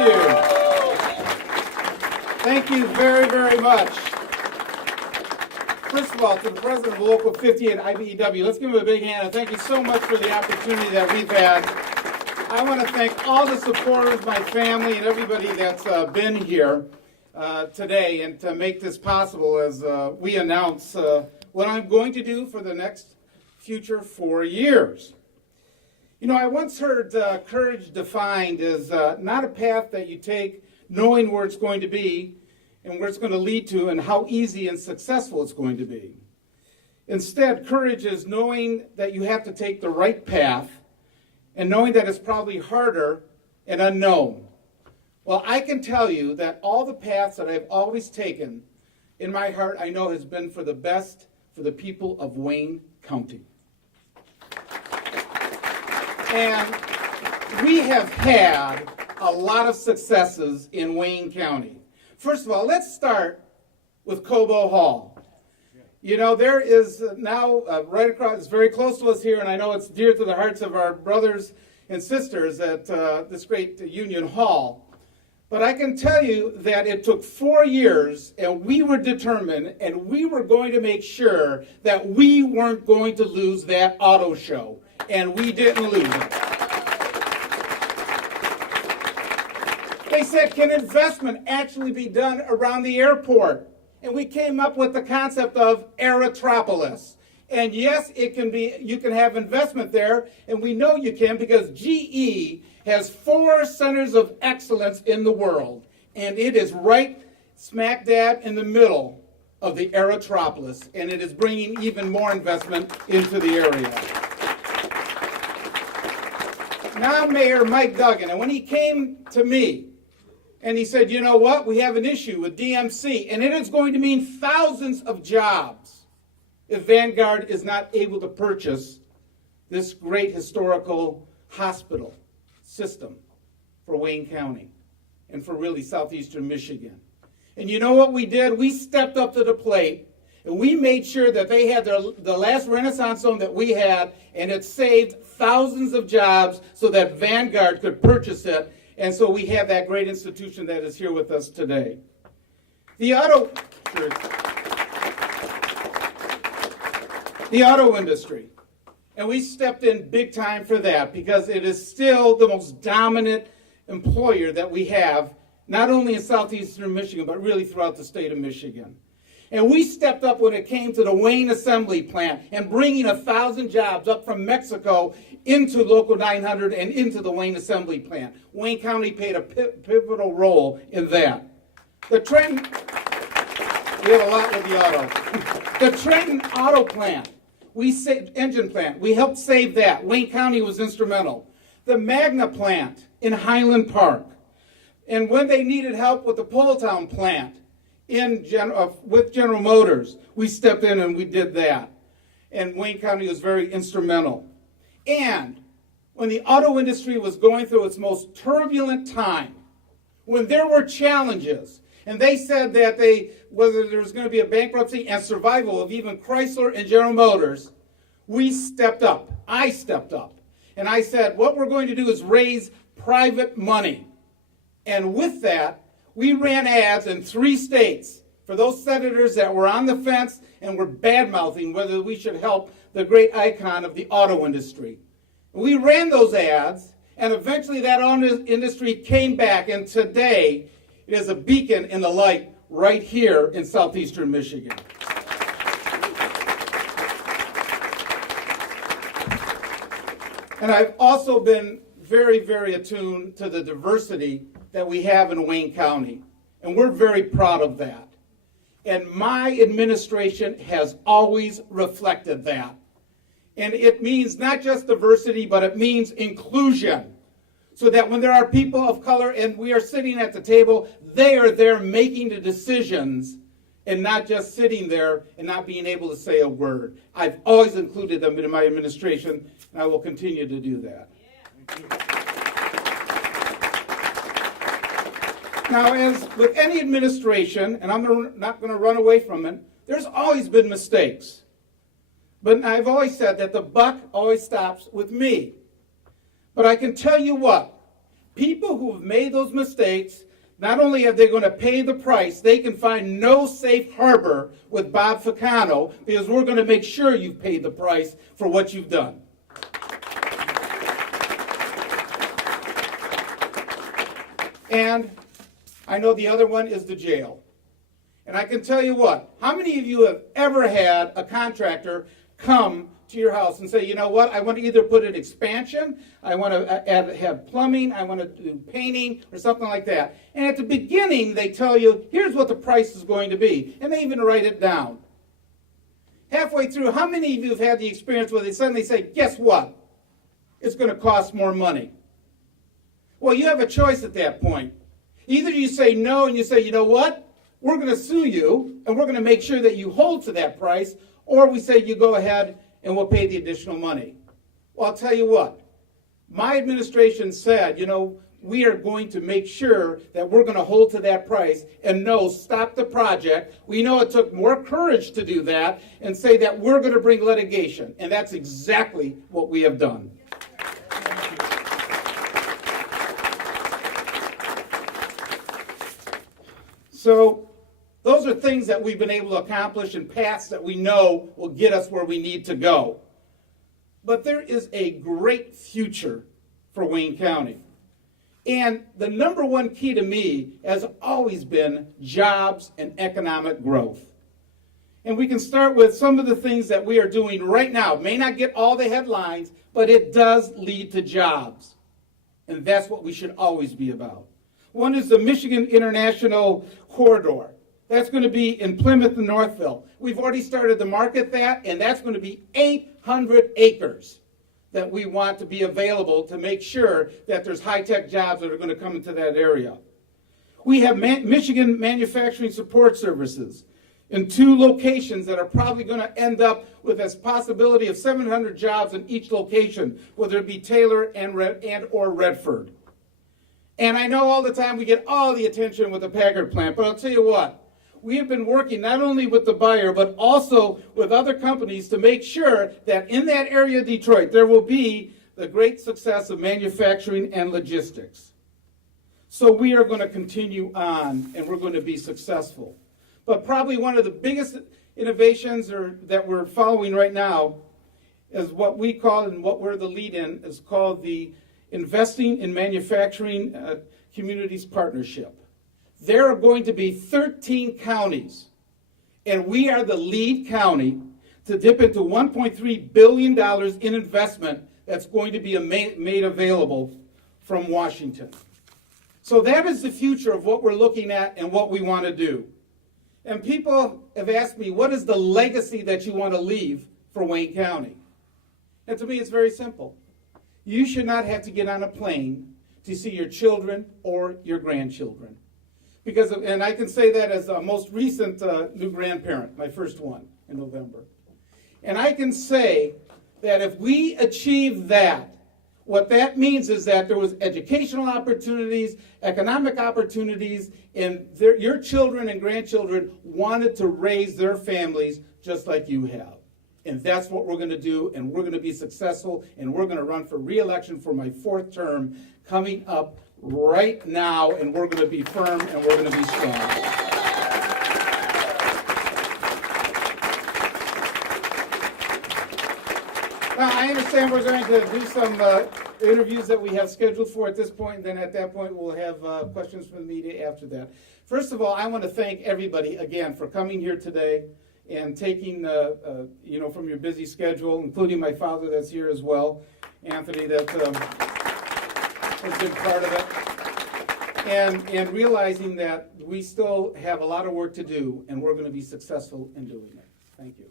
you. Thank you very, very much. First of all, to the president of Local 58 IBEW, let's give him a big hand, and thank you so much for the opportunity that we've had. I want to thank all the supporters, my family, and everybody that's been here today and to make this possible as we announce what I'm going to do for the next future 4 years. You know, I once heard courage defined as not a path that you take knowing where it's going to be and where it's going to lead to and how easy and successful it's going to be. Instead, courage is knowing that you have to take the right path and knowing that it's probably harder and unknown. Well, I can tell you that all the paths that I've always taken, in my heart, I know has been for the best for the people of Wayne County. And we have had a lot of successes in Wayne County. First of all, let's start with Cobo Hall. You know, there is now right across, it's very close to us here, and I know it's dear to the hearts of our brothers and sisters at this great Union Hall. But I can tell you that it took 4 years, and we were determined, and we were going to make sure that we weren't going to lose that auto show, and we didn't lose it. They said, can investment actually be done around the airport? And we came up with the concept of Aerotropolis. And yes, it can be, you can have investment there, and we know you can because GE has 4 centers of excellence in the world, and it is right smack dab in the middle of the Aerotropolis, and it is bringing even more investment into the area. Now Mayor Mike Duggan, and when he came to me, and he said, you know what, we have an issue with DMC, and it is going to mean thousands of jobs if Vanguard is not able to purchase this great historical hospital system for Wayne County and for really southeastern Michigan. And you know what we did? We stepped up to the plate, and we made sure that they had the last Renaissance zone that we had, and it saved thousands of jobs so that Vanguard could purchase it. And so we have that great institution that is here with us today. The auto industry. And we stepped in big time for that because it is still the most dominant employer that we have, not only in southeastern Michigan, but really throughout the state of Michigan. And we stepped up when it came to the Wayne Assembly Plant and bringing 1,000 jobs up from Mexico into Local 900 and into the Wayne Assembly Plant. Wayne County played a pivotal role in that. The Trenton, we have a lot with the auto. The Trenton Auto Plant, engine plant, we helped save that. Wayne County was instrumental. The Magna Plant in Highland Park. And when they needed help with the Poletown Plant, with General Motors, we stepped in and we did that. And Wayne County was very instrumental. And when the auto industry was going through its most turbulent time, when there were challenges, and they said that whether there was going to be a bankruptcy and survival of even Chrysler and General Motors, we stepped up. I stepped up. And I said, what we're going to do is raise private money. And with that, we ran ads in 3 states for those senators that were on the fence and were bad-mouthing whether we should help the great icon of the auto industry. We ran those ads, and eventually that auto industry came back, and today it is a beacon in the light right here in southeastern Michigan. And I've also been very, very attuned to the diversity that we have in Wayne County, and we're very proud of that. And my administration has always reflected that. And it means not just diversity, but it means inclusion. So that when there are people of color and we are sitting at the table, they are there making the decisions and not just sitting there and not being able to say a word. I've always included them in my administration, and I will continue to do that. Now, as with any administration, and I'm not going to run away from it, there's always been mistakes. But I've always said that the buck always stops with me. But I can tell you what, people who have made those mistakes, not only are they going to pay the price, they can find no safe harbor with Bob Ficano, because we're going to make sure you've paid the price for what you've done. And I know the other one is the jail. And I can tell you what, how many of you have ever had a contractor come to your house and say, you know what, I want to either put an expansion, I want to have plumbing, I want to do painting, or something like that. And at the beginning, they tell you, here's what the price is going to be. And they even write it down. Halfway through, how many of you have had the experience where they suddenly say, guess what? It's going to cost more money. Well, you have a choice at that point. Either you say no and you say, you know what? We're going to sue you, and we're going to make sure that you hold to that price, or we say you go ahead and we'll pay the additional money. Well, I'll tell you what. My administration said, you know, we are going to make sure that we're going to hold to that price and no, stop the project. We know it took more courage to do that and say that we're going to bring litigation, and that's exactly what we have done. So those are things that we've been able to accomplish and paths that we know will get us where we need to go. But there is a great future for Wayne County. And the number one key to me has always been jobs and economic growth. And we can start with some of the things that we are doing right now. It may not get all the headlines, but it does lead to jobs. And that's what we should always be about. One is the Michigan International Corridor. That's going to be in Plymouth and Northville. We've already started to market that, and that's going to be 800 acres that we want to be available to make sure that there's high-tech jobs that are going to come into that area. We have Michigan Manufacturing Support Services in 2 locations that are probably going to end up with this possibility of 700 jobs in each location, whether it be Taylor and or Redford. And I know all the time we get all the attention with the Packard plant, but I'll tell you what, we have been working not only with the buyer, but also with other companies to make sure that in that area of Detroit, there will be the great success of manufacturing and logistics. So we are going to continue on, and we're going to be successful. But probably one of the biggest innovations that we're following right now is what we call, and what we're the lead in, is called the Investing in Manufacturing Communities Partnership. There are going to be 13 counties, and we are the lead county to dip into $1.3 billion in investment that's going to be made available from Washington. So that is the future of what we're looking at and what we want to do. And people have asked me, what is the legacy that you want to leave for Wayne County? And to me, it's very simple. You should not have to get on a plane to see your children or your grandchildren. And I can say that as a most recent new grandparent, my first one in November. And I can say that if we achieve that, what that means is that there was educational opportunities, economic opportunities, and your children and grandchildren wanted to raise their families just like you have. And that's what we're going to do, and we're going to be successful, and we're going to run for re-election for my 4th term coming up right now, and we're going to be firm, and we're going to be strong. Now, I understand we're going to do some interviews that we have scheduled for at this point, and then at that point we'll have questions from the media after that. First of all, I want to thank everybody again for coming here today and taking, from your busy schedule, including my father that's here as well, Anthony, that has been part of it, and realizing that we still have a lot of work to do, and we're going to be successful in doing it. Thank you.